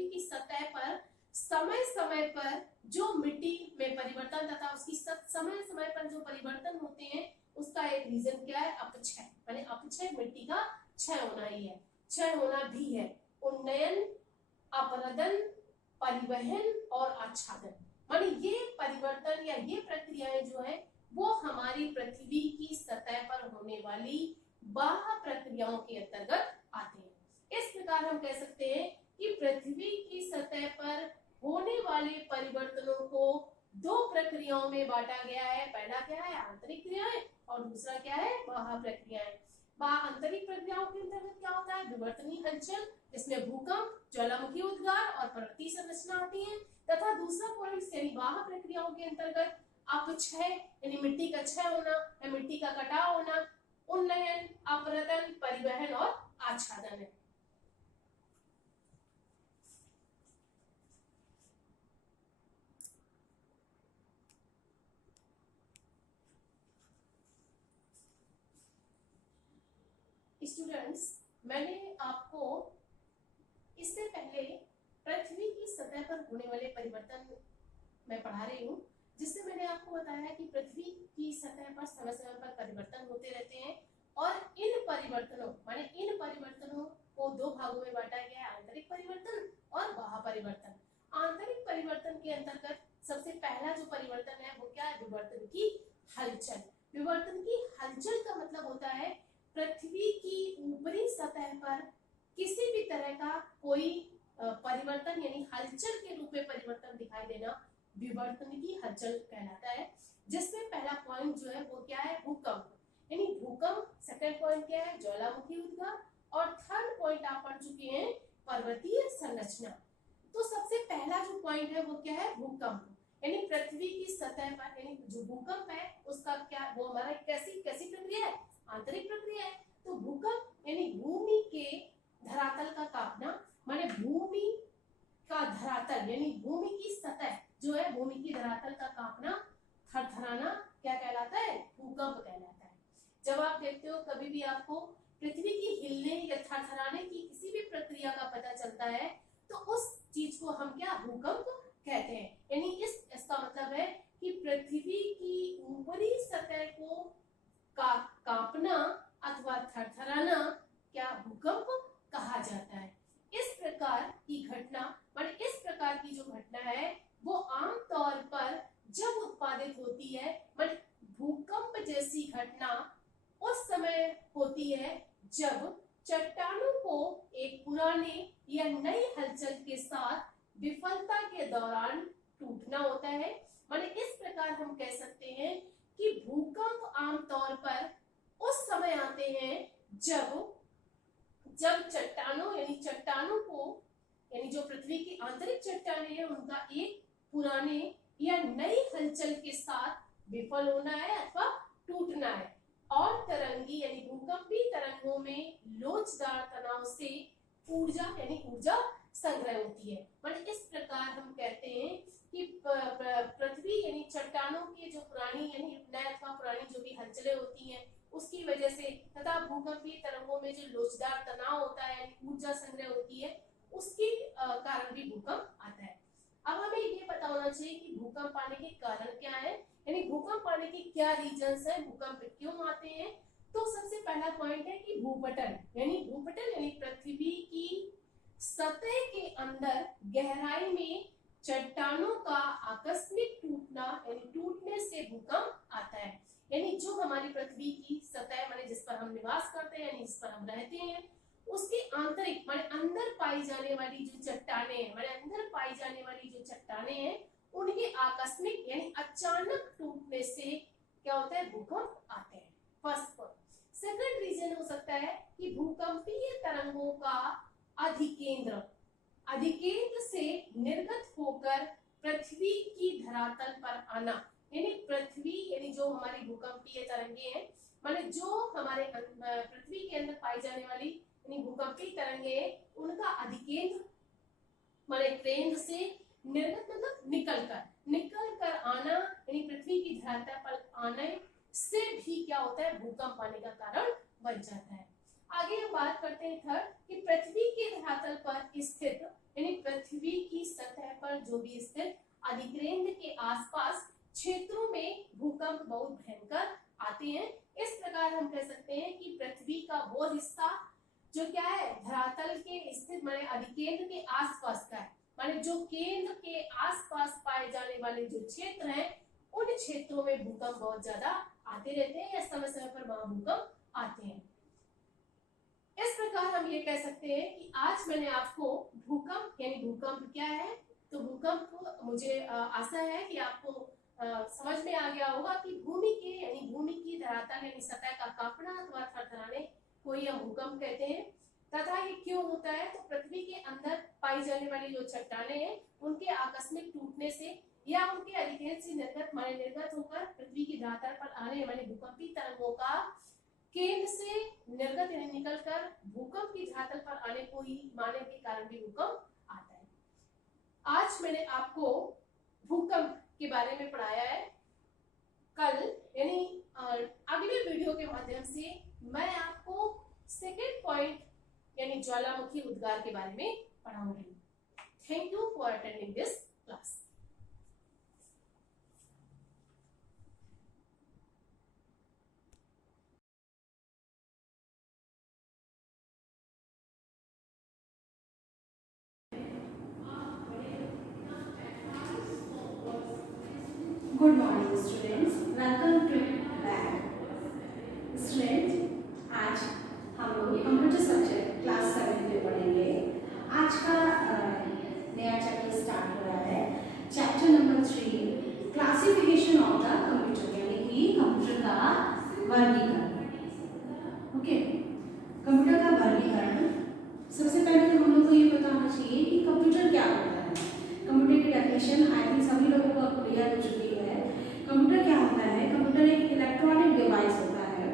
की सतह पर समय पर जो मिट्टी में परिवर्तन तथा उसकी समय पर जो परिवर्तन होते हैं उसका एक रीजन क्या है अपक्षय माने अपक्षय मिट्टी का क्षय होना ही है, क्षय होना भी है। उन्नयन अपरदन परिवहन और आच्छादन माने ये परिवर्तन या ये प्रक्रियाएं जो है वो हमारी पृथ्वी की सतह पर होने वाली बाह्य प्रक्रियाओं के अंतर्गत आते हैं। इस प्रकार हम कह सकते हैं कि पृथ्वी की सतह पर होने वाले परिवर्तनों को दो प्रक्रियाओं में बांटा गया है। पहला क्या है आंतरिक क्रियाएं और दूसरा क्या है बाह्य प्रक्रियाएं। आंतरिक प्रक्रियाओं के अंतर्गत क्या होता है विवर्तनीय हलचल जिसमें भूकंप ज्वालामुखी उद्गार और पर्वतीय संरचना आती है तथा दूसरा पॉइंट यानी बाह्य प्रक्रियाओं के अंतर्गत अपक्षय यानी मिट्टी का क्षय होना या मिट्टी का कटाव होना, उन्नयन अपरदन परिवहन और आच्छादन है। स्टूडेंट्स मैंने आपको इससे पहले पृथ्वी की सतह पर होने वाले परिवर्तन मैं पढ़ा रही हूँ जिससे मैंने आपको बताया कि पृथ्वी की सतह पर समय पर परिवर्तन होते रहते हैं और इन परिवर्तनों को दो भागों में बांटा गया है आंतरिक परिवर्तन और बाह्य परिवर्तन। आंतरिक परिवर्तन के अंतर्गत सबसे पहला जो परिवर्तन है वो क्या है विवर्तन की हलचल। विवर्तन की हलचल का मतलब होता है पृथ्वी की ऊपरी सतह पर किसी भी तरह का कोई परिवर्तन यानी हलचल के रूप में परिवर्तन दिखाई देना विवर्तन की हलचल कहलाता है। जिसमें पहला पॉइंट जो है वो क्या है भूकंप यानी भूकंप, सेकंड पॉइंट क्या है ज्वालामुखी उद्गार और थर्ड पॉइंट आप पढ़ चुके हैं पर्वतीय संरचना। तो सबसे पहला जो पॉइंट है वो क्या है भूकंप यानी पृथ्वी की सतह पर यानी जो भूकंप है उसका क्या वो हमारा कैसी प्रक्रिया है आंतरिक प्रक्रिया है। तो भूकंप यानी भूमि के धरातल का कांपना माने भूमि का धरातल यानी भूमि की सतह जो है भूमि की धरातल का कांपना थरथराना क्या कहलाता है भूकंप कहलाता है। जब आप देखते हो कभी भी आपको पृथ्वी की हिलने या थरथराने की किसी भी प्रक्रिया का पता चलता है तो उस चीज को हम क्या भूकंप कहते हैं। यानी इसका मतलब है कि पृथ्वी की को कांपना अथवा थरथराना क्या भूकंप कहा जाता है। इस प्रकार की घटना माने इस प्रकार की जो घटना है वो आमतौर पर जब उत्पादित होती है माने भूकंप जैसी घटना उस समय होती है जब चट्टानों को एक पुराने या नई हलचल के साथ विफलता के दौरान टूटना होता है। माने इस प्रकार हम कह सकते हैं कि भूकंप आमतौर पर उस समय आते हैं जब चट्टानों को यानी जो पृथ्वी की आंतरिक चट्टानें हैं उनका एक पुराने या नई हलचल के साथ विफल होना है अथवा टूटना है और तरंगी यानी भूकंपी तरंगों में लोचदार तनाव से ऊर्जा संग्रह होती है। मतलब इस प्रकार हम कहते हैं कि पृथ्वी यानी चट्टानों की जो पुरानी यानी नए अथवा पुरानी जो भी हलचलें होती हैं उसकी वजह से तथा भूकंपीय तरंगों में जो लोचदार तनाव होता है यानी ऊर्जा संग्रह होती है उसके कारण भी भूकंप आता है। अब हमें ये पता होना चाहिए कि भूकंप आने के कारण क्या है, यानी भूकंप आने के क्या रीजंस है, भूकंप क्यों आते हैं। तो सबसे पहला पॉइंट है कि भूपटल यानी पृथ्वी की सतह के अंदर गहराई में चट्टानों का आकस्मिक टूटना यानी टूटने से भूकंप आता है। यानी जो हमारी पृथ्वी की सतह माने जिस पर हम निवास करते हैं यानी जिस पर हम रहते हैं उसके आंतरिक माने अंदर पाई जाने वाली जो चट्टानें हैं माने अंदर पाई जाने वाली जो चट्टानें हैं उनके आकस्मिक यानी अचानक टूटने से क्या होता है, भूकंप आते हैं। First point. सेकंड रीजन हो सकता है कि भूकंपीय तरंगों का अधिकेंद्र से निर्गत होकर पृथ्वी की धरातल पर आना यानी पृथ्वी यानी जो हमारी भूकंपीय तरंगे हैं माने जो हमारे पृथ्वी के अंदर पाई जाने वाली यानी भूकंपीय तरंगे हैं उनका अधिकेंद्र माने केंद्र से निर्गत मतलब निकल कर आना यानी पृथ्वी की धरातल पर आने से भी क्या होता है, भूकंप आने का कारण बन जाता है। आगे हम बात करते हैं थर्ड कि पृथ्वी के धरातल पर स्थित यानी पृथ्वी की सतह पर जो भी स्थित अधिकेंद्र के आसपास क्षेत्रों में भूकंप बहुत भयंकर आते हैं। इस प्रकार हम कह सकते हैं कि पृथ्वी का वो हिस्सा जो क्या है धरातल के स्थित माने अधिकेंद्र के आसपास का है माने जो केंद्र के आसपास पाए जाने वाले जो क्षेत्र हैं उन क्षेत्रों में भूकंप बहुत ज्यादा आते रहते हैं या समय समय पर वहां भूकंप आते हैं। इस प्रकार हम ये कह सकते हैं कि आज मैंने आपको भूकंप यानी भूकंप क्या है तो भूकंप मुझे आशा है कि आपको समझ में आ गया होगा कि भूमि की धरातल यानी सतह का कांपना अथवा थरथराने को ही हम भूकंप कहते हैं तथा ये क्यों होता है तो पृथ्वी के अंदर पाई जाने वाली जो चट्टानें हैं उनके आकस्मिक टूटने से या उनके अधिकेंद्र से निर्गत होकर पृथ्वी की धरातल पर आने वाली भूकंपीय तरंगों का केंद्र से निर्गत यानी निकलकर भूकंप की धरातल पर आने को ही माने के कारण भी भूकंप आता है। आज मैंने आपको भूकंप के बारे में पढ़ाया है। कल यानी अगले वीडियो के माध्यम से मैं आपको सेकेंड पॉइंट यानी ज्वालामुखी उद्गार के बारे में पढ़ाऊंगी। Thank you for attending this class. Good morning students, welcome to back. Students, आज हम लोग कंप्यूटर सब्जेक्ट क्लास 7 में पढ़ेंगे। आज का नया चैप्टर स्टार्ट हो रहा है, chapter number 3 classification of the computer यानी कि कंप्यूटर का वर्गीकरण। ओके, कंप्यूटर का वर्गीकरण। सबसे पहले तो हम लोग को ये पता होना चाहिए कि कंप्यूटर क्या होता है। कंप्यूटर की डेफिनेशन आई थिंक सभी लोगों को क्लियर हो चुकी है। कंप्यूटर क्या होता है, कंप्यूटर एक इलेक्ट्रॉनिक डिवाइस होता है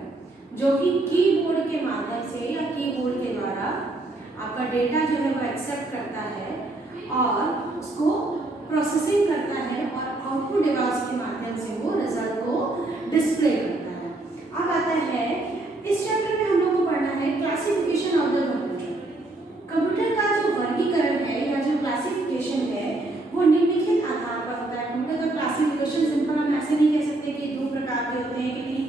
जो कि कीबोर्ड के माध्यम से या कीबोर्ड के द्वारा आपका डेटा जो है वो एक्सेप्ट करता है और उसको प्रोसेसिंग करता है और आउटपुट डिवाइस के माध्यम से वो रिजल्ट को डिस्प्ले करता है। अब आता है इस चैप्टर में हम लोग को पढ़ना है classification of the computer. Computer का जो वर्गीकरण है या जो क्लासिफिकेशन है वो निम्नलिखित आधार पर होता है। कंप्यूटर का क्लासिफिकेशन सिंपल हम ऐसे नहीं कह सकते कि 2 प्रकार के होते हैं कि 3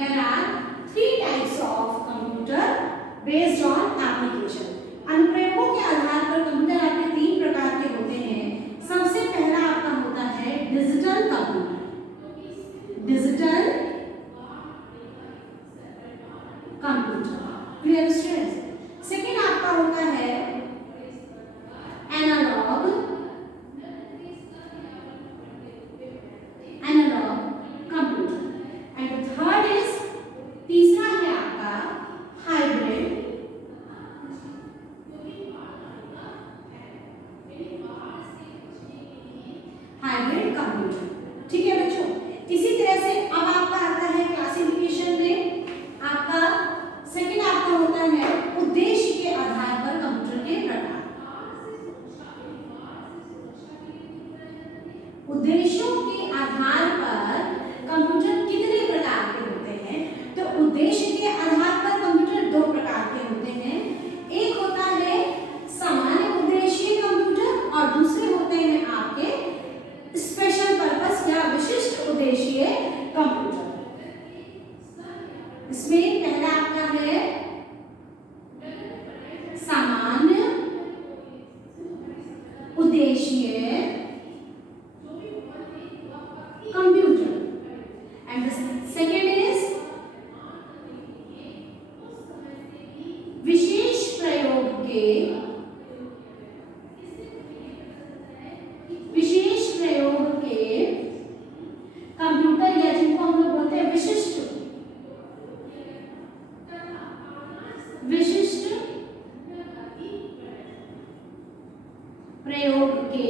there are 3 types of computer based on application. अनुप्रयोगों के आधार पर कंप्यूटर आपके 3 प्रकार के होते हैं। सबसे पहला आपका होता है digital computer. Digital computer, clear students. Second आपका होता है analogue computer and third is, तीसरा है आपका हाइब्रिड कंप्यूटर। ठीक है बच्चों, इसी तरह से अब आपका आता है क्लासिफिकेशन में, आपका सेकंड आपका होता है उद्देश्य के आधार पर कंप्यूटर के प्रकार। उद्देश्यों के आधार पर कंप्यूटर कितने प्रकार के होते हैं? तो उद्देश्य के आधार पर कंप्यूटर 2 प्रकार के होते हैं। एक होता है सामान्य उद्देश्य कंप्यूटर और दूसरे होते हैं आपके स्पेशल पर्पस या विशिष्ट उद्देश्य कंप्यूटर। इसमें पहला आपका है सामान्य उद्देश्य computer and the second is विशेष प्रयोग के कंप्यूटर या जिनको हम लोग बोलते हैं विशिष्ट प्रयोग के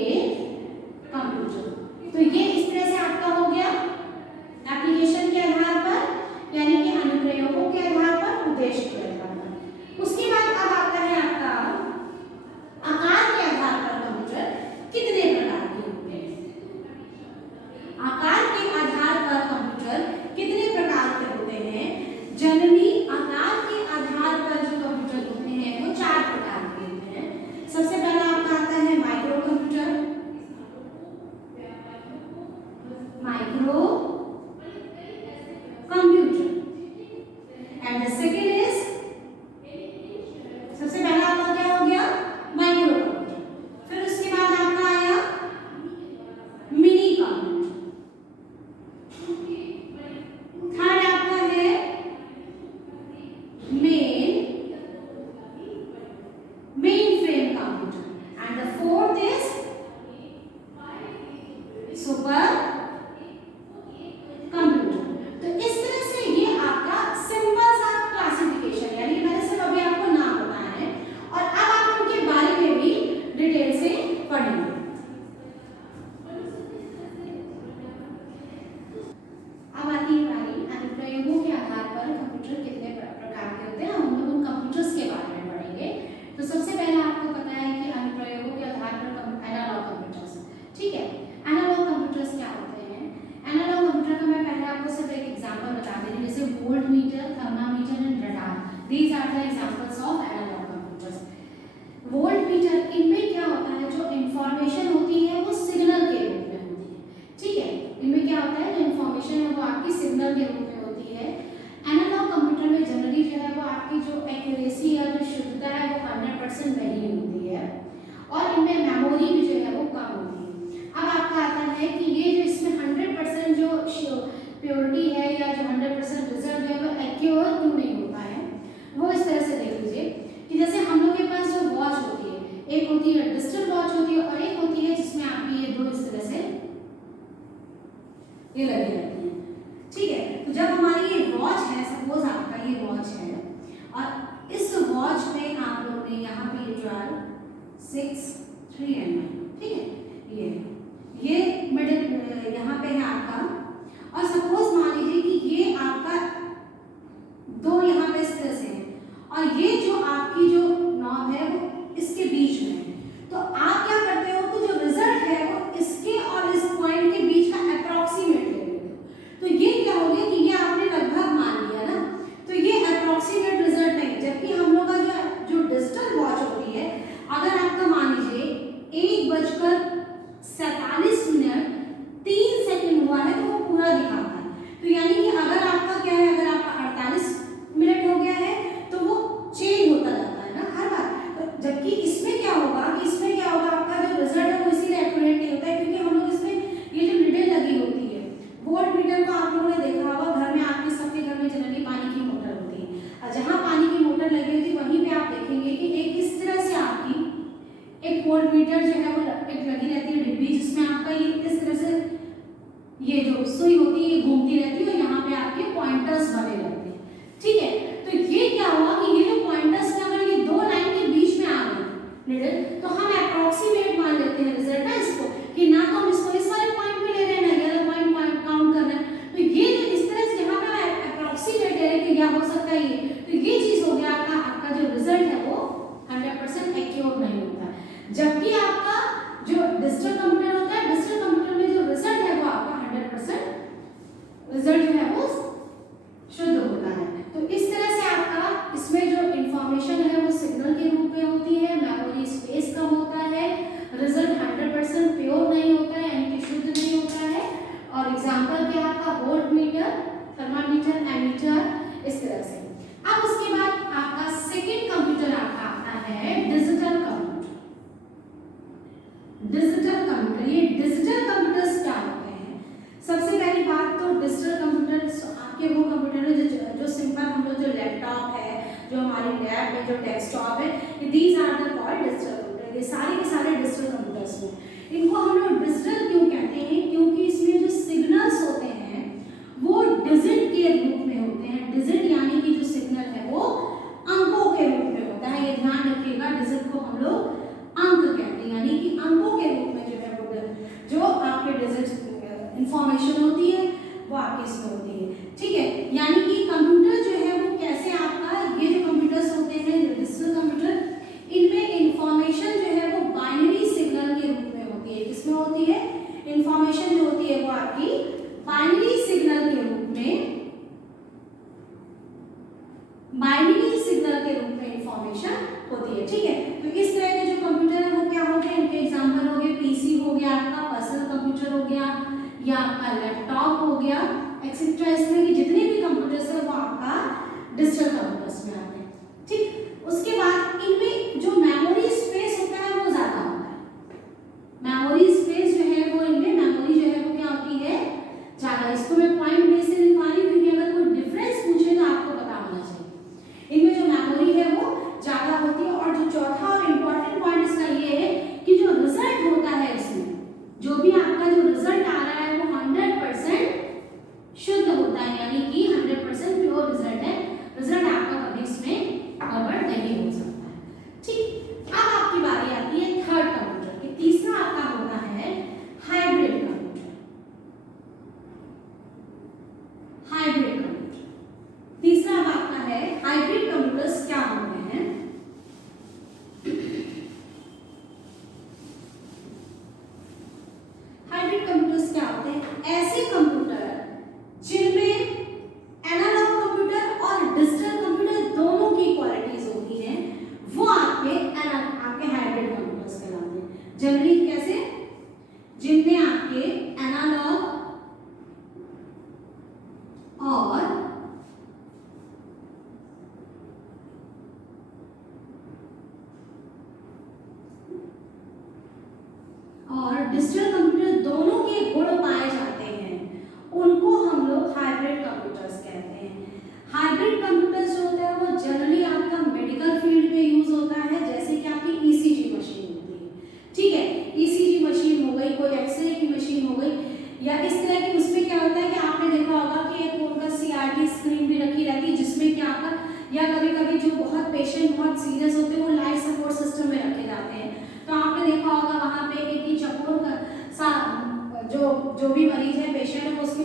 कंप्यूटर। तो ये इस तरह से आपका हो गया एप्लीकेशन के आधार पर, यानी कि अनुप्रयोगों के आधार पर, उद्देश्य के आधार पर। उसके बाद अब आता है आपका आकार के आधार पर कंप्यूटर कितने प्रकार के होते हैं। आकार के आधार पर कंप्यूटर कितने प्रकार के होते हैं? जनरली आकार के आधार पर जो कंप्यूटर होते हैं वो 4 प्रकार के होते हैं। सबसे पहला आपका आता है micro computer, and the second is, सबसे पहला आपका क्या हो गया माइक्रो कंप्यूटर, फिर उसके बाद आपका आया मिनी कंप्यूटर, थर्ड आपका है main frame computer and the fourth is super computer. तो इस तरह से ये आपका सिंपल सा क्लासिफिकेशन, यानी मैंने सिर्फ अभी आपको नाम बताया है और अब आप उनके बारे में भी डिटेल से पढ़ेंगे। अब आती है बारी अनुप्रयोगों के आधार पर कंप्यूटर कितने प्रकार के होते हैं, हम लोग उन कंप्यूटर्स के बारे में पढ़ेंगे। तो सबसे पहले आपको पता है कि अनुप्रयोगों के आधार पर एनालॉग कंप्यूटर्स, ठीक है। एनालॉग कंप्यूटर्स क्या होते हैं? एनालॉग कंप्यूटर का मैं पहले आपको सिर्फ एक एग्जांपल बता दे रही हूँ, जैसे voltmeter, thermometer and radar, these are the examples of analogue computers. Voltmeter, इनमें क्या होता है, जो इंफॉर्मेशन होती है वो सिग्नल के रूप में होती है, ठीक है। इनमें क्या होता है, जो इंफॉर्मेशन है वो आपकी सिग्नल के रूप में होती है। एनालॉग कंप्यूटर में जनरली जो है वो आपकी जो एक्यूरेसी या जो शुद्धता है वो 100% नहीं होती है और इनमें मेमोरी भी जो है वो कम होती है। अब आपका आता है कि ये जो इसमें 100% जो प्योरिटी है या जो 100% रिजल्ट है वो एक्यूरेट क्यों नहीं होता है, वो इस तरह से देख लीजिए कि जैसे हम लोग के पास जो वॉच होती है, एक होती है डिजिटल वॉच होती है और एक होती है जिसमें आपकी ये 2 इस तरह से ये लगी रहती है, ठीक है। तो जब हमारी ये वॉच है, सपोज आपका ये वॉच है और इस वॉच में आप लोग ने यहाँ पे 12, 6, 3 and 9, ठीक है, ये मिडिल यहाँ पे है आपका, और सपोज मान लीजिए कि ये आपका 2 यहाँ पे इस तरह से है और ये जो आपकी जो नॉब है वो इसके बीच में है। तो आप क्या करते हो, तो जो रिजल्ट है वो इसके और इस पॉइंट के बीच का अप्रोक्सीमेट ले लेते हो। तो ये क्या हो गया कि ये आपने लगभग मान लिया ना, तो ये अप्रोक्सीमेट रिजल्ट नहीं। जबकि हम लोग का जो डिजिटल वॉच होती है, अगर आपका मान लीजिए 1:47 3 सेकंड हुआ है तो वो पूरा दिखाता है। तो यानी कि अगर आपका क्या है, अगर आप सकता है ये। तो ये चीज हो गया आपका जो रिजल्ट है वो 100% एक्यूरेट नहीं होता है। जबकि आपका जो डिजिटल कंप्यूटर होता है, डिजिटल कंप्यूटर में जो रिजल्ट है वो आपका 100% रिजल्ट जो है वो शुद्ध होता है। तो इस तरह से आपका इसमें जो इंफॉर्मेशन है वो सिग्नल के रूप में होती है, मेमोरी स्पेस कम होता है, रिजल्ट 100% प्योर नहीं होता है यानी कि शुद्ध नहीं होता है। और एग्जांपल क्या है आपका वोल्ट मीटर, थर्मामीटर, एमीटर, इस तरह से। अब उसके बाद आपका सेकंड कंप्यूटर आपका आता है डिजिटल कंप्यूटर। डिजिटल कंप्यूटर, ये डिजिटल कंप्यूटर्स क्या होते हैं? सबसे पहली बात तो डिजिटल कंप्यूटर आपके वो कंप्यूटर है जो सिंपल हम लोग जो लैपटॉप है, जो हमारी लैब में जो डेस्कटॉप है, these are the called digital computer. ये सारे के सारे डिजिटल कंप्यूटर्स हैं। इनको हम लोग डिजिटल क्यों कहते हैं? क्योंकि इसमें जो सिग्नल्स होते हैं वो डिजिट के रूप में होते हैं। डिजिट यानी कि जो सिग्नल है वो अंकों के रूप में होता है। ये ध्यान रखिएगा, डिजिट को हम लोग अंक कहते हैं, यानी कि अंकों के रूप में जो है वो जो आपके डिजिट इंफॉर्मेशन होती है वो आपकी इसमें होती है। ठीक है, यानी कि कंप्यूटर जो है वो कैसे आपका ये जो कंप्यूटर्स होते हैं डिजिटल कंप्यूटर, इनमें इंफॉर्मेशन जो है वो बाइनरी सिग्नल के रूप में होती है। किसमें होती है? इंफॉर्मेशन जो होती है वो आपकी बाइनरी सिग्नल के रूप में, बाइनरी सिग्नल के रूप में इंफॉर्मेशन होती है। ठीक है, तो इस तरह के जो कंप्यूटर है वो क्या हो गए? इनके एग्जांपल हो गए पीसी हो गया, आपका पर्सनल कंप्यूटर हो गया, या आपका लैपटॉप हो गया, एक्सेट्रा। इसमें कि जितने भी कंप्यूटर्स है वो आपका डिजिटल कंप्यूटर्स में आते हैं। ठीक, उसके बाद इनमें जो मेमोरी स्पेस होता है वो ज्यादा होता है। मेमोरी स्पेस जो है वो इनमें मेमोरी जो है वो क्या होती है? ज्यादा। इसको मैं पॉइंट में से लिखवा रही हूँ क्योंकि अगर कोई डिफरेंस पूछे तो आपको पता होना चाहिए। इनमें जो मेमोरी है वो ज्यादा होती है। और जो चौथा और इम्पोर्टेंट पॉइंट इसका ये है कि जो रिजल्ट होता है इसमें, जो भी आपका जो रिजल्ट आ रहा है वो 100% शुद्ध होता है, यानी कि 100% प्योर रिजल्ट है। रिजल्ट आपका कभी इसमें गड़बड़ नहीं हो सकता है। ठीक, अब आपकी बारी आती है थर्ड कंप्यूटर की। तीसरा आपका होता है हाइब्रिड कंप्यूटर। हाइब्रिड कंप्यूटर तीसरा अब आपका है। हाइब्रिड कंप्यूटर्स क्या होते हैं? हाइब्रिड कंप्यूटर्स क्या होते हैं? ऐसे कंप्यूटर जिनमें एनालॉग कंप्यूटर और डिजिटल कंप्यूटर दोनों की क्वालिटीज होती हैं, वो आपके हाइब्रिड कंप्यूटर्स कहलाते हैं। जनरली कैसे? जिनमें आपके एनालॉग और डिजिटल कंप्यूटर दोनों के गुण पाए जाते हैं, उनको हम लोग हाइब्रिड कंप्यूटर्स कहते हैं। हाइब्रिड कंप्यूटर्स जो होता है वो जनरली आपका मेडिकल फील्ड में यूज होता है, जैसे कि आपकी ईसीजी मशीन होती है। ठीक है, ईसीजी मशीन हो गई, कोई एक्सरे की मशीन हो गई, या इस तरह की। उसमें क्या होता है कि आपने देखा होगा कि एक उनका सीआरटी स्क्रीन भी रखी रहती है, जिसमें क्या आपका, या कभी कभी जो बहुत पेशेंट बहुत सीरियस होते हैं वो लाइफ सपोर्ट सिस्टम में रखे जाते हैं। तो आपने देखा होगा वहां पे एक ही चक्रों का जो भी मरीज है, पेशेंट है, वो उसके